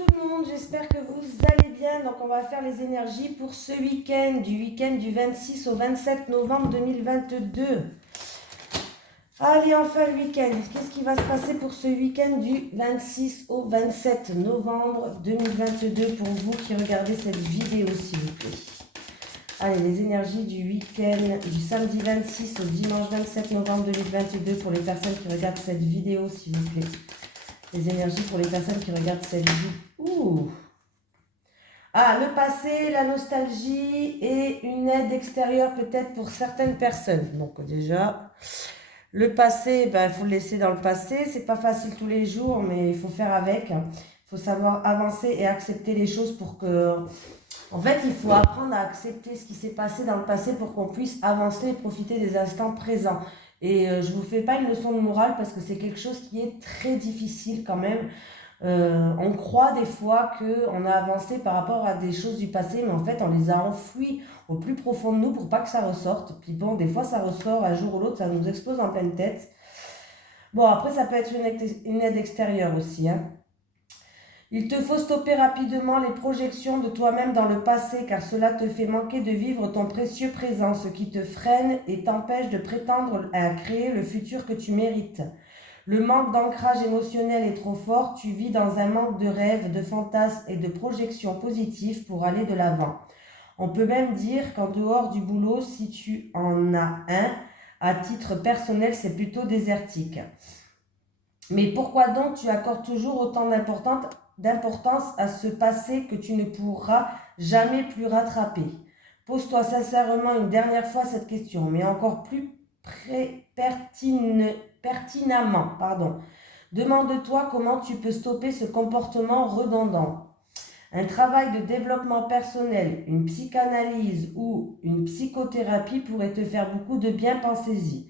tout le monde, j'espère que vous allez bien. Donc on va faire les énergies pour ce week-end du 26 au 27 novembre 2022. Allez, enfin le week-end. Qu'est-ce qui va se passer pour ce week-end du 26 au 27 novembre 2022 pour vous qui regardez cette vidéo, s'il vous plaît. Allez, les énergies du week-end du samedi 26 au dimanche 27 novembre 2022 pour les personnes qui regardent cette vidéo, s'il vous plaît. Les énergies pour les personnes qui regardent cette vidéo. Ouh. Ah, le passé, la nostalgie et une aide extérieure peut-être pour certaines personnes. Donc déjà, le passé, il faut le laisser dans le passé. C'est pas facile tous les jours, mais il faut faire avec. Il faut savoir avancer et accepter les choses pour que... En fait, il faut apprendre à accepter ce qui s'est passé dans le passé pour qu'on puisse avancer et profiter des instants présents. Et je ne vous fais pas une leçon de morale parce que c'est quelque chose qui est très difficile quand même. On croit des fois qu'on a avancé par rapport à des choses du passé, mais en fait on les a enfouies au plus profond de nous pour pas que ça ressorte. Puis bon, des fois ça ressort un jour ou l'autre, ça nous explose en pleine tête. Bon, après ça peut être une aide extérieure aussi, hein. Il te faut stopper rapidement les projections de toi-même dans le passé car cela te fait manquer de vivre ton précieux présent, ce qui te freine et t'empêche de prétendre à créer le futur que tu mérites. Le manque d'ancrage émotionnel est trop fort, tu vis dans un manque de rêves, de fantasmes et de projections positives pour aller de l'avant. On peut même dire qu'en dehors du boulot, si tu en as un, à titre personnel, c'est plutôt désertique. Mais pourquoi donc tu accordes toujours autant d'importance à ce passé que tu ne pourras jamais plus rattraper? Pose-toi sincèrement une dernière fois cette question, mais encore plus pertinemment. Demande-toi comment tu peux stopper ce comportement redondant. Un travail de développement personnel, une psychanalyse ou une psychothérapie pourrait te faire beaucoup de bien, pensez-y.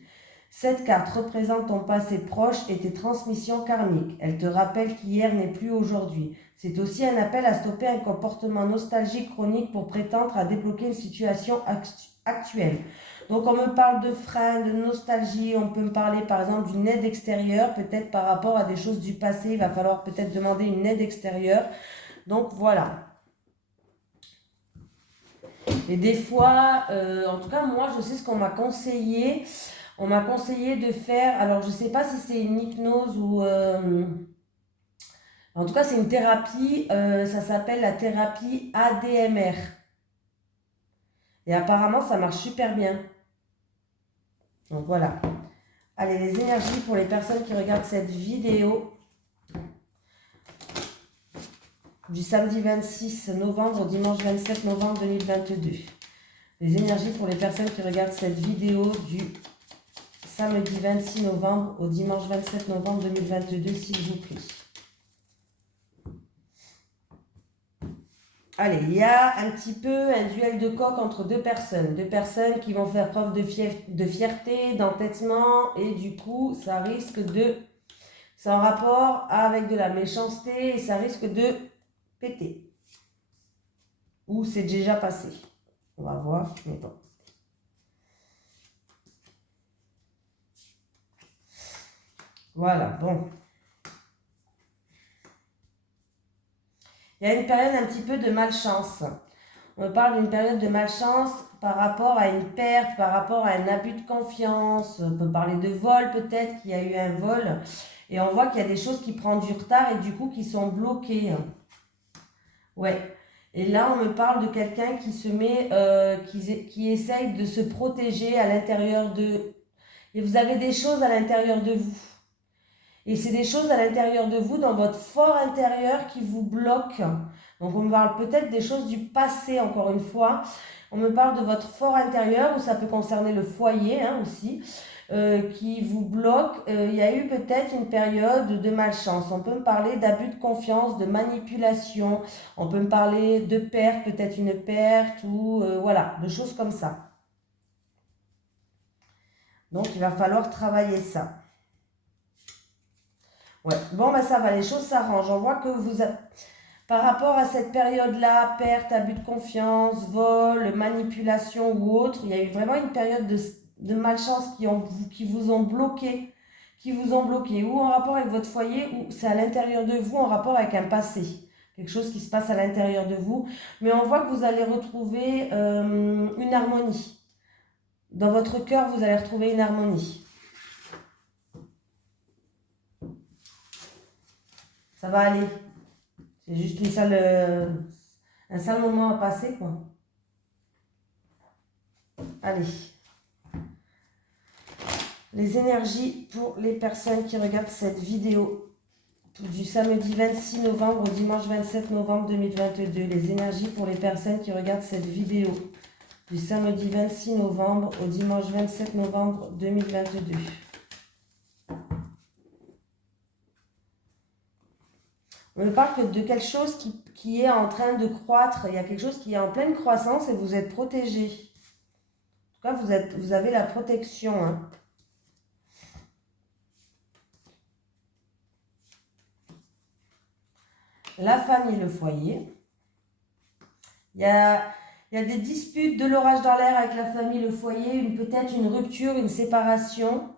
Cette carte représente ton passé proche et tes transmissions karmiques. Elle te rappelle qu'hier n'est plus aujourd'hui. C'est aussi un appel à stopper un comportement nostalgique chronique pour prétendre à débloquer une situation actuelle. Donc on me parle de frein, de nostalgie, on peut me parler par exemple d'une aide extérieure, peut-être par rapport à des choses du passé, il va falloir peut-être demander une aide extérieure. Donc voilà. Et des fois, en tout cas moi je sais ce qu'on m'a conseillé. On m'a conseillé de faire, alors je ne sais pas si c'est une hypnose ou... en tout cas c'est une thérapie, ça s'appelle la thérapie ADMR. Et apparemment ça marche super bien. Donc voilà. Allez, les énergies pour les personnes qui regardent cette vidéo du samedi 26 novembre au dimanche 27 novembre 2022. Les énergies pour les personnes qui regardent cette vidéo du samedi 26 novembre au dimanche 27 novembre 2022, s'il vous plaît. Allez, il y a un petit peu un duel de coq entre deux personnes qui vont faire preuve de fierté, d'entêtement, et du coup, ça risque de... C'est en rapport avec de la méchanceté et ça risque de péter. Ou c'est déjà passé. On va voir, mais bon. Voilà, bon. Il y a une période un petit peu de malchance. On parle d'une période de malchance par rapport à une perte, par rapport à un abus de confiance. On peut parler de vol peut-être, qu'il y a eu un vol. Et on voit qu'il y a des choses qui prennent du retard et du coup qui sont bloquées. Ouais. Et là, on me parle de quelqu'un qui se met, qui essaye de se protéger à l'intérieur de... Et vous avez des choses à l'intérieur de vous. Et c'est des choses à l'intérieur de vous, dans votre fort intérieur, qui vous bloquent. Donc on me parle peut-être des choses du passé, encore une fois. On me parle de votre fort intérieur, ou ça peut concerner le foyer aussi, qui vous bloque. Il y a eu peut-être une période de malchance. On peut me parler d'abus de confiance, de manipulation. On peut me parler de perte, peut-être une perte, ou voilà, de choses comme ça. Donc il va falloir travailler ça. Ouais, bon ça va, les choses s'arrangent. On voit que par rapport à cette période-là, perte, abus de confiance, vol, manipulation ou autre, il y a eu vraiment une période de malchance qui vous ont bloqué, ou en rapport avec votre foyer, ou c'est à l'intérieur de vous, en rapport avec un passé. quelque chose qui se passe à l'intérieur de vous. Mais on voit que vous allez retrouver une harmonie. Dans votre cœur, vous allez retrouver une harmonie. Ça va aller. C'est juste un sale moment à passer, quoi. Allez. Les énergies pour les personnes qui regardent cette vidéo du samedi 26 novembre au dimanche 27 novembre 2022. Les énergies pour les personnes qui regardent cette vidéo du samedi 26 novembre au dimanche 27 novembre 2022. On me parle de quelque chose qui est en train de croître. Il y a quelque chose qui est en pleine croissance et vous êtes protégé. En tout cas, vous avez la protection. Hein. La famille, le foyer. Il y a des disputes, de l'orage dans l'air avec la famille, le foyer, peut-être une rupture, une séparation.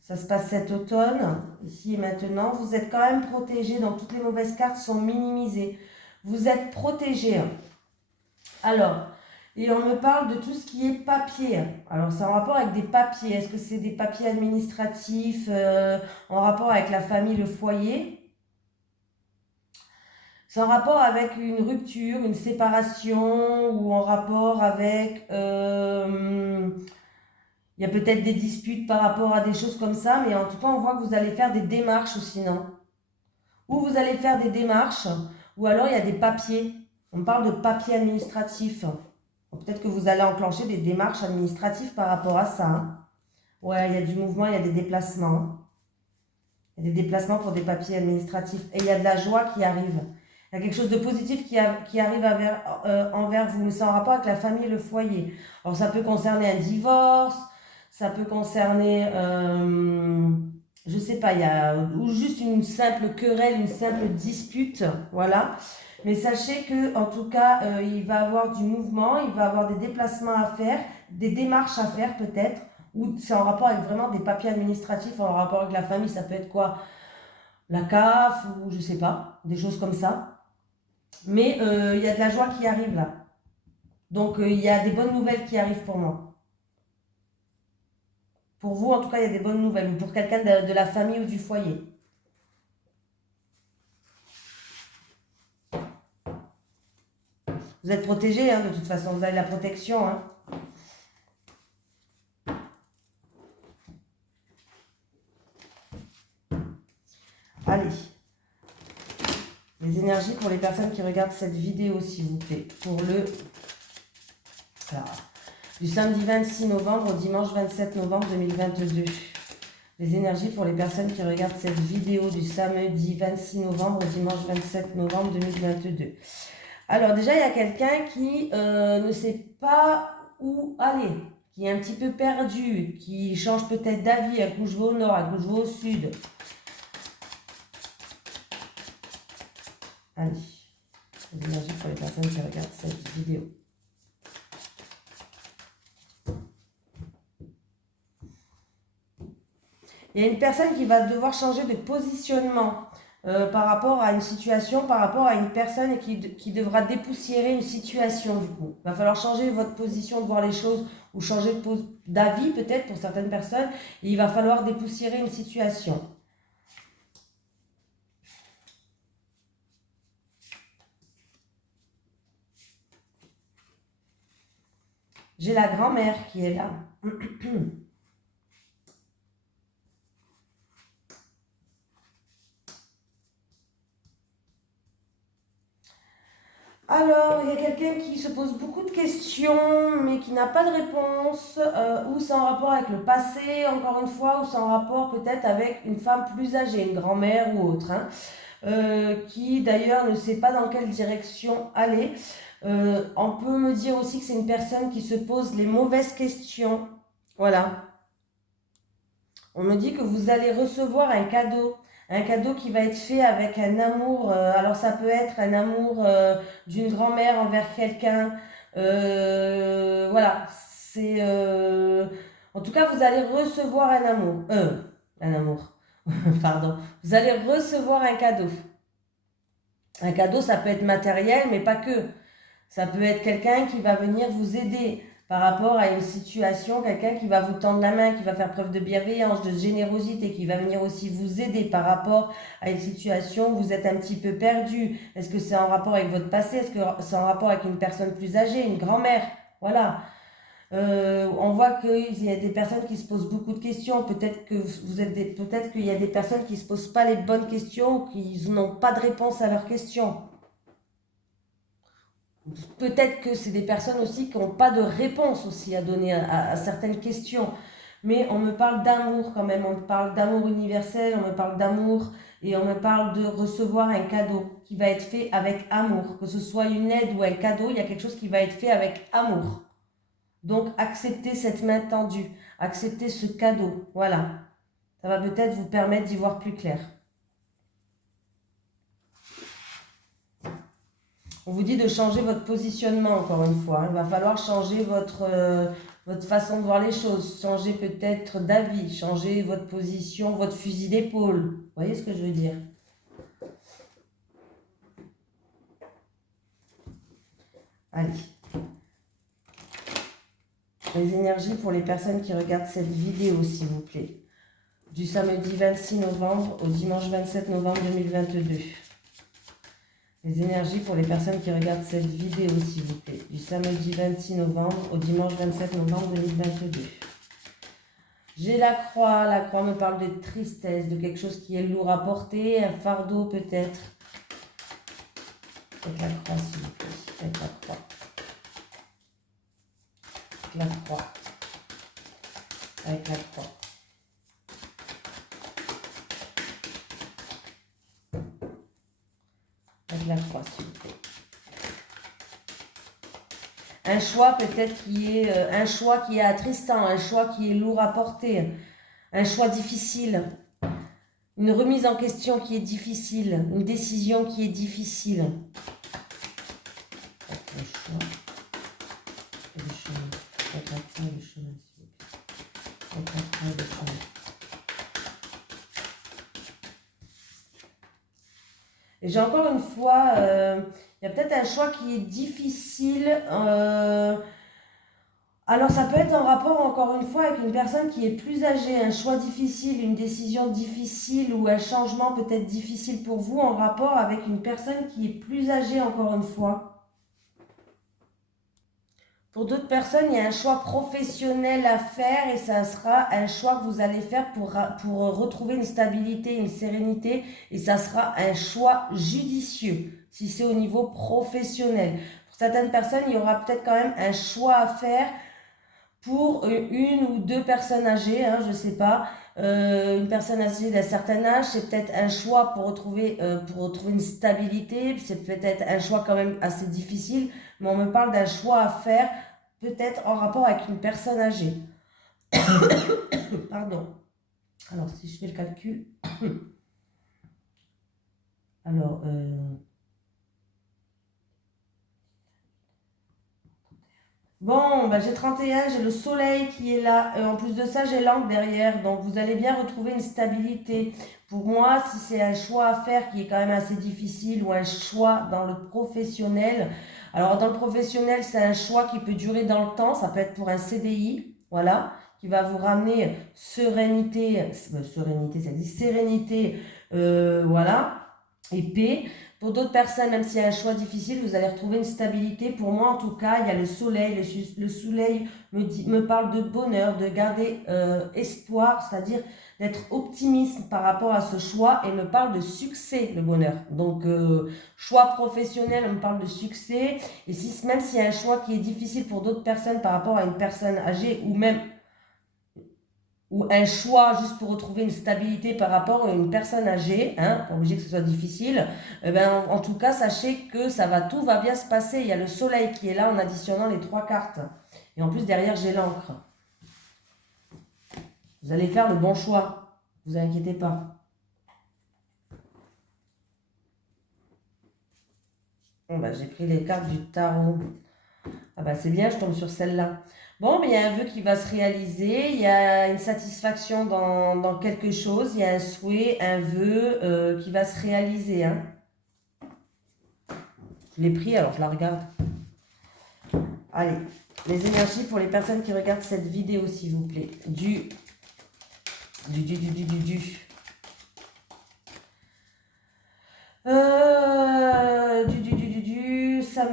Ça se passe cet automne, ici et maintenant. Vous êtes quand même protégé, donc toutes les mauvaises cartes sont minimisées. Vous êtes protégé. Alors, et on me parle de tout ce qui est papier. Alors, c'est en rapport avec des papiers. Est-ce que c'est des papiers administratifs en rapport avec la famille, le foyer ? C'est en rapport avec une rupture, une séparation ou en rapport avec... il y a peut-être des disputes par rapport à des choses comme ça, mais en tout cas, on voit que vous allez faire des démarches aussi, non ? Ou vous allez faire des démarches, ou alors il y a des papiers. On parle de papiers administratifs. Peut-être que vous allez enclencher des démarches administratives par rapport à ça. Hein. Ouais, il y a du mouvement, il y a des déplacements. Il y a des déplacements pour des papiers administratifs. Et il y a de la joie qui arrive. Il y a quelque chose de positif qui arrive envers vous. Mais c'est en rapport avec la famille et le foyer. Alors ça peut concerner un divorce, ça peut concerner, je sais pas, ou juste une simple querelle, une simple dispute. Voilà. Mais sachez que, en tout cas, il va y avoir du mouvement, il va y avoir des déplacements à faire, des démarches à faire peut-être, ou c'est en rapport avec vraiment des papiers administratifs, en rapport avec la famille, ça peut être quoi? La CAF, ou je sais pas, des choses comme ça. Mais il y a de la joie qui arrive là. Donc il y a des bonnes nouvelles qui arrivent pour moi. Pour vous, en tout cas, il y a des bonnes nouvelles, ou pour quelqu'un de la famille ou du foyer. Vous êtes protégé, hein, de toute façon, vous avez la protection. Hein. Allez. Les énergies pour les personnes qui regardent cette vidéo, s'il vous plaît. Pour du samedi 26 novembre au dimanche 27 novembre 2022. Les énergies pour les personnes qui regardent cette vidéo du samedi 26 novembre au dimanche 27 novembre 2022. Alors déjà, il y a quelqu'un qui ne sait pas où aller, qui est un petit peu perdu, qui change peut-être d'avis, un coup je vais au nord, un coup je vais au sud. Allez, les énergies pour les personnes qui regardent cette vidéo. Il y a une personne qui va devoir changer de positionnement par rapport à une situation, par rapport à une personne et qui devra dépoussiérer une situation du coup. Il va falloir changer votre position de voir les choses ou changer d'avis peut-être pour certaines personnes et il va falloir dépoussiérer une situation. J'ai la grand-mère qui est là. Alors, il y a quelqu'un qui se pose beaucoup de questions, mais qui n'a pas de réponse, ou c'est en rapport avec le passé, encore une fois, ou c'est en rapport peut-être avec une femme plus âgée, une grand-mère ou autre, hein, qui d'ailleurs ne sait pas dans quelle direction aller. On peut me dire aussi que c'est une personne qui se pose les mauvaises questions. Voilà. On me dit que vous allez recevoir un cadeau. Un cadeau qui va être fait avec un amour. Alors ça peut être un amour d'une grand-mère envers quelqu'un. Voilà. C'est... En tout cas, vous allez recevoir un amour. Un amour. Pardon. Vous allez recevoir un cadeau. Un cadeau, ça peut être matériel, mais pas que. Ça peut être quelqu'un qui va venir vous aider par rapport à une situation, quelqu'un qui va vous tendre la main, qui va faire preuve de bienveillance, de générosité, qui va venir aussi vous aider par rapport à une situation où vous êtes un petit peu perdu. Est-ce que c'est en rapport avec votre passé? Est-ce que c'est en rapport avec une personne plus âgée, une grand-mère? Voilà. On voit qu'il y a des personnes qui se posent beaucoup de questions. Peut-être que peut-être qu'il y a des personnes qui ne se posent pas les bonnes questions, qui n'ont pas de réponse à leurs questions. Peut-être que c'est des personnes aussi qui n'ont pas de réponse aussi à donner à certaines questions. Mais on me parle d'amour quand même, on me parle d'amour universel, on me parle d'amour et on me parle de recevoir un cadeau qui va être fait avec amour. Que ce soit une aide ou un cadeau, il y a quelque chose qui va être fait avec amour. Donc acceptez cette main tendue, acceptez ce cadeau, voilà. Ça va peut-être vous permettre d'y voir plus clair. On vous dit de changer votre positionnement, encore une fois. Il va falloir changer votre façon de voir les choses. Changer peut-être d'avis. Changer votre position, votre fusil d'épaule. Vous voyez ce que je veux dire? Allez. Les énergies pour les personnes qui regardent cette vidéo, s'il vous plaît. Du samedi 26 novembre au dimanche 27 novembre 2022. Les énergies pour les personnes qui regardent cette vidéo, s'il vous plaît. Du samedi 26 novembre au dimanche 27 novembre 2022. J'ai la croix. La croix me parle de tristesse, de quelque chose qui est lourd à porter, un fardeau peut-être. Avec la croix, s'il vous plaît. Avec la croix. Avec la croix. Avec la croix. Avec la croix, s'il vous plaît. Un choix peut-être qui est un choix qui est attristant, un choix qui est lourd à porter, un choix difficile, une remise en question qui est difficile, une décision qui est difficile. Le choix et le chemin. Avec la croix et le chemin, s'il vous plaît. Avec la croix et le chemin. Et j'ai encore une fois, il y a peut-être un choix qui est difficile. Alors ça peut être en rapport encore une fois avec une personne qui est plus âgée, un choix difficile, une décision difficile ou un changement peut-être difficile pour vous en rapport avec une personne qui est plus âgée encore une fois. Pour d'autres personnes, il y a un choix professionnel à faire et ça sera un choix que vous allez faire pour retrouver une stabilité, une sérénité et ça sera un choix judicieux si c'est au niveau professionnel. Pour certaines personnes, il y aura peut-être quand même un choix à faire pour une ou deux personnes âgées, je ne sais pas. Une personne âgée d'un certain âge, c'est peut-être un choix pour retrouver une stabilité, c'est peut-être un choix quand même assez difficile, mais on me parle d'un choix à faire, peut-être en rapport avec une personne âgée. Pardon. Alors, si je fais le calcul... Alors... Bon, j'ai 31, j'ai le soleil qui est là. En plus de ça, j'ai l'angle derrière. Donc, vous allez bien retrouver une stabilité. Pour moi, si c'est un choix à faire qui est quand même assez difficile ou un choix dans le professionnel. Alors, dans le professionnel, c'est un choix qui peut durer dans le temps. Ça peut être pour un CDI, voilà, qui va vous ramener sérénité, ça dit sérénité, voilà, et paix. Pour d'autres personnes, même s'il y a un choix difficile, vous allez retrouver une stabilité. Pour moi, en tout cas, il y a le soleil. Le soleil me parle de bonheur, de garder espoir, c'est-à-dire d'être optimiste par rapport à ce choix et me parle de succès, le bonheur. Donc, choix professionnel, on me parle de succès. Et même s'il y a un choix qui est difficile pour d'autres personnes par rapport à une personne âgée ou un choix juste pour retrouver une stabilité par rapport à une personne âgée, pas obligé que ce soit difficile, en tout cas, sachez que tout va bien se passer. Il y a le soleil qui est là en additionnant les 3 cartes. Et en plus, derrière, j'ai l'encre. Vous allez faire le bon choix. Ne vous inquiétez pas. J'ai pris les cartes du tarot. C'est bien, je tombe sur celle-là. Bon, mais il y a un vœu qui va se réaliser, il y a une satisfaction dans quelque chose, il y a un souhait, un vœu qui va se réaliser. Je l'ai pris, alors je la regarde. Allez, les énergies pour les personnes qui regardent cette vidéo, s'il vous plaît.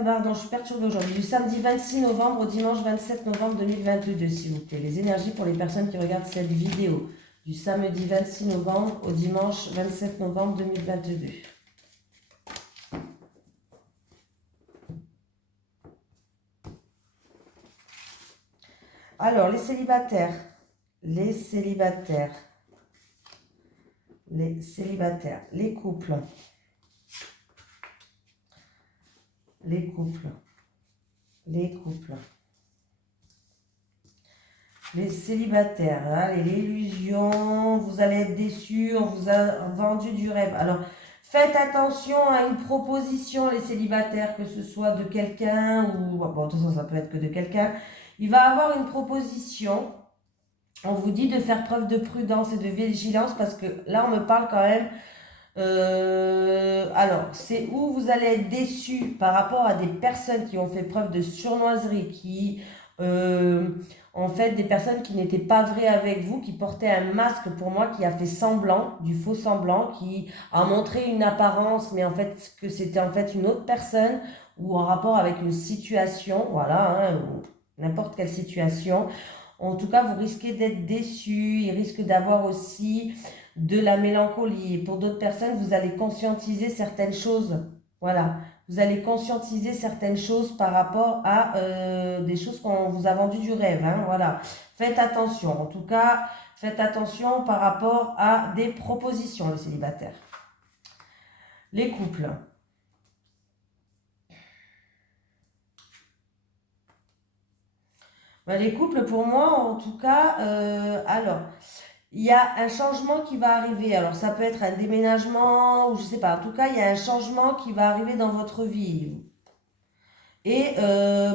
Pardon, je suis perturbée aujourd'hui. Du samedi 26 novembre au dimanche 27 novembre 2022, s'il vous plaît. Les énergies pour les personnes qui regardent cette vidéo. Du samedi 26 novembre au dimanche 27 novembre 2022. Alors, les célibataires, les couples, les célibataires, hein, l'illusion, vous allez être déçus, on vous a vendu du rêve. Alors, faites attention à une proposition, les célibataires, que ce soit de quelqu'un ou... Bon, de toute façon, ça peut être que de quelqu'un. Il va avoir une proposition. On vous dit de faire preuve de prudence et de vigilance parce que là, on me parle quand même... alors, c'est où vous allez être déçus par rapport à des personnes qui ont fait preuve de surnoiserie, qui... en fait, des personnes qui n'étaient pas vraies avec vous, qui portaient un masque pour moi, qui a fait semblant, du faux semblant, qui a montré une apparence, mais en fait, que c'était en fait une autre personne, ou en rapport avec une situation, voilà, hein, ou n'importe quelle situation. En tout cas, vous risquez d'être déçus, il risque d'avoir aussi de la mélancolie. Et pour d'autres personnes, vous allez conscientiser certaines choses, voilà. Vous allez conscientiser certaines choses par rapport à des choses qu'on vous a vendues du rêve. Hein, voilà. Faites attention. En tout cas, faites attention par rapport à des propositions, les célibataires. Les couples. Ben, les couples, pour moi, en tout cas, alors... Il y a un changement qui va arriver. Alors, ça peut être un déménagement ou je sais pas. En tout cas, il y a un changement qui va arriver dans votre vie. Et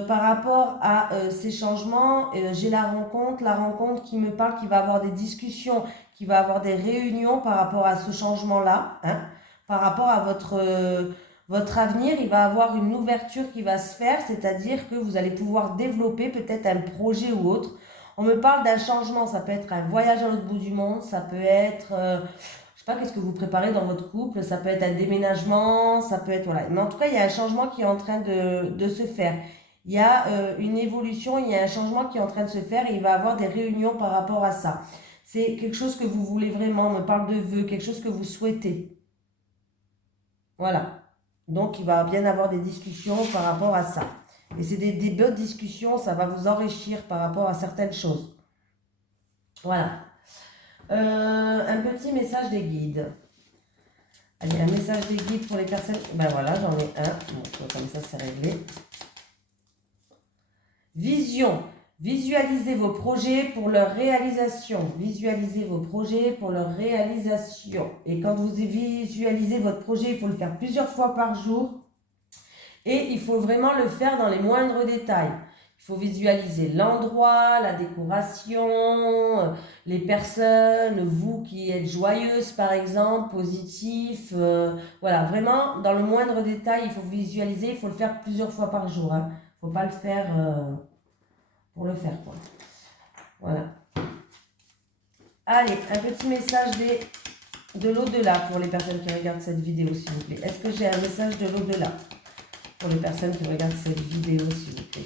par rapport à ces changements, j'ai la rencontre qui me parle, qui va avoir des discussions, qui va avoir des réunions par rapport à ce changement-là. Hein, par rapport à votre avenir, il va avoir une ouverture qui va se faire, c'est-à-dire que vous allez pouvoir développer peut-être un projet ou autre. On me parle d'un changement, ça peut être un voyage à l'autre bout du monde, ça peut être, je sais pas, qu'est-ce que vous préparez dans votre couple, ça peut être un déménagement, ça peut être, voilà. Mais en tout cas, il y a un changement qui est en train de se faire. Il y a une évolution, il y a un changement qui est en train de se faire et il va y avoir des réunions par rapport à ça. C'est quelque chose que vous voulez vraiment, on me parle de vœux, quelque chose que vous souhaitez. Voilà. Donc, il va bien avoir des discussions par rapport à ça. Et c'est des bonnes discussions, ça va vous enrichir par rapport à certaines choses. Voilà. Un petit message des guides. Allez, un message des guides pour les personnes... Ben voilà, j'en ai un. Bon, comme ça, c'est réglé. Vision. Visualisez vos projets pour leur réalisation. Visualisez vos projets pour leur réalisation. Et quand vous visualisez votre projet, il faut le faire plusieurs fois par jour. Et il faut vraiment le faire dans les moindres détails. Il faut visualiser l'endroit, la décoration, les personnes, vous qui êtes joyeuse par exemple, positif. Voilà, vraiment dans le moindre détail, il faut visualiser, il faut le faire plusieurs fois par jour. Hein. Il ne faut pas le faire pour le faire. Quoi. Voilà. Allez, un petit message de l'au-delà pour les personnes qui regardent cette vidéo, s'il vous plaît. Est-ce que j'ai un message de l'au-delà pour les personnes qui regardent cette vidéo, s'il vous plaît?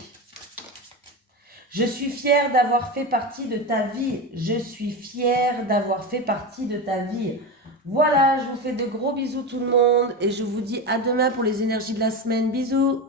Je suis fière d'avoir fait partie de ta vie. Je suis fière d'avoir fait partie de ta vie. Voilà, je vous fais de gros bisous tout le monde et je vous dis à demain pour les énergies de la semaine. Bisous.